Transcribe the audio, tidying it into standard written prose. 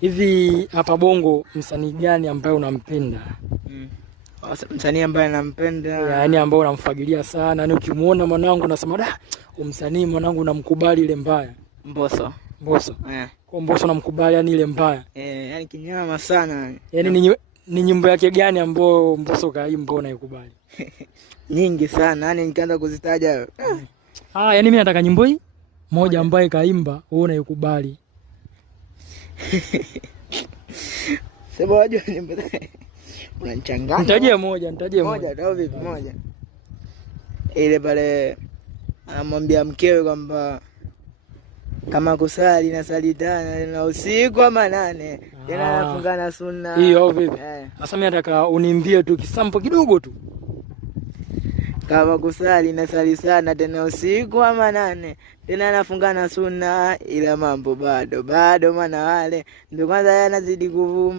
Hivi hapa Bongo msanii gani ambaye unampenda? Msanii ambaye nampenda, yaani ambaye unamfagilia sana, yaani ukimuona mwanangu unasema da, msanii mwanangu namkubali ile mbaya. Mbosso. Kwa Mbosso namkubali yani ile mbaya. Yani kinyama sana. Yaani ni nyimbo yake gani ambayo Mbosso kaimba unaikubali? Nyingi sana, yani nikaanza kuzitaja. Yaani mimi nataka nyimbo hii moja ambaye kaimba wewe unaikubali. Sema wajua nyimbo. Unanichanganya. Nitajie moja. Moja au vipi moja? Ile pale anamwambia mkewe kwamba kama kusali na sali tana na usiku wa manane tena anafunga na sunna. Hiyo au vipi? Sasa mimi nataka uniimbie tu kisampo kidogo tu. Kama kusali na sali sana tena usiku wa manane tena anafunga na sunna, ila mambo bado maana wale ndio kwanza yanazidi kuvuma.